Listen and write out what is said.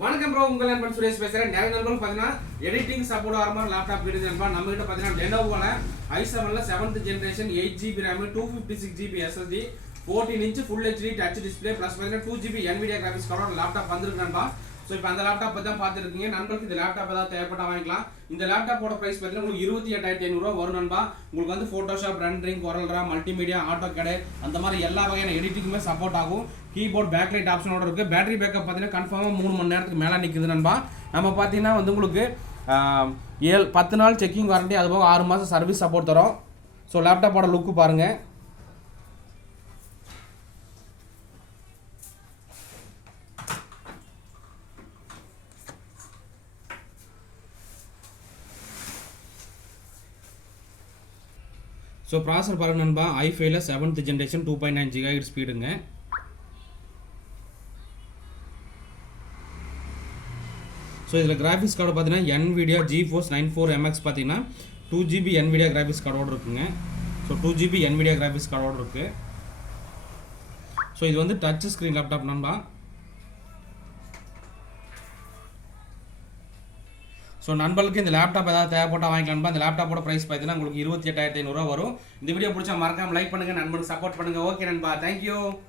வணக்கம் ப்ரோ, உங்கள் நண்பன் சுரேஷ் பேசுகிறேன். நிறைய நண்பர்கள் பார்த்தீங்கன்னா எடிட்டிங் சப்போர்ட் ஆகிற மாதிரி லேப்டாப் இருக்குது நண்பா. நம்ம கிட்ட பார்த்தீங்கன்னா லெனோவோல i7 7th generation 8GB RAM 256GB SSD 14 inch full HD touch display plus பார்த்தீங்கன்னா 2GB NVIDIA கிராஃபிக்ஸ் கார்டோட லேப்டாப் வந்திருக்கு நண்பா. ஸோ இப்போ அந்த லேப்டாப் தான் பார்த்துருக்கீங்க. நண்பர்களுக்கு இந்த லேப்டாப் ஏதாவது தேவைப்பட்டா வாங்கிக்கலாம். இந்த லேப்டாப்போட ப்ரைஸ் பார்த்தீங்கன்னா உங்களுக்கு 28,500 வரும் நண்பா. உங்களுக்கு வந்து Photoshop, rendering, COREL, multimedia, AutoCAD அந்த மாதிரி எல்லா வகையான எடிட்டிங்குமே சப்போர்ட் ஆகும். கீபோர்ட் பேக்லைட் ஆப்ஷனோட இருக்குது. பேட்டரி பேக்கப் பார்த்தீங்கன்னா கன்ஃபார்மாக 3 மணி நேரத்துக்கு மேலே நிற்குது நண்பா. நம்ம பார்த்தீங்கன்னா வந்து உங்களுக்கு 10 நாள் செக்கிங் வாரண்டி, அதுபோக 6 மாதம் சர்வீஸ் சப்போர்ட் தரோம். ஸோ லேப்டாப்போட லுக்கு பாருங்கள். ஸோ ப்ராசஸர் பாருங்க நண்பா, i5 7th ஜென்ரேஷன் 2.9 GHz ஸ்பீடுங்க. ஸோ இதில் கிராஃபிக்ஸ் கார்டு பார்த்தீங்கன்னா NVIDIA GeForce 94MX பார்த்தீங்கன்னா 2GB NVIDIA கிராஃபிக்ஸ் கார்டோடு இருக்குங்க. ஸோ 2GB NVIDIA கிராஃபிக்ஸ் கார்டோடு இருக்குது. ஸோ இது வந்து டச் ஸ்க்ரீன் லேப்டாப் நண்பா. ஸோ நண்பர்களுக்கு இந்த லேப்டாப் ஏதாவது தேவைப்பட்டால் வாங்கிக்கலாம். இந்த லேப்டாப்போட ப்ரைஸ் பார்த்தீங்கன்னா உங்களுக்கு 28,500 வரும். இந்த வீடியோ பிடிச்சா மறக்காம லைக் பண்ணுங்கள், நண்பர்களுக்கு சப்போர்ட் பண்ணுங்கள். ஓகே நண்பா, தேங்க்யூ.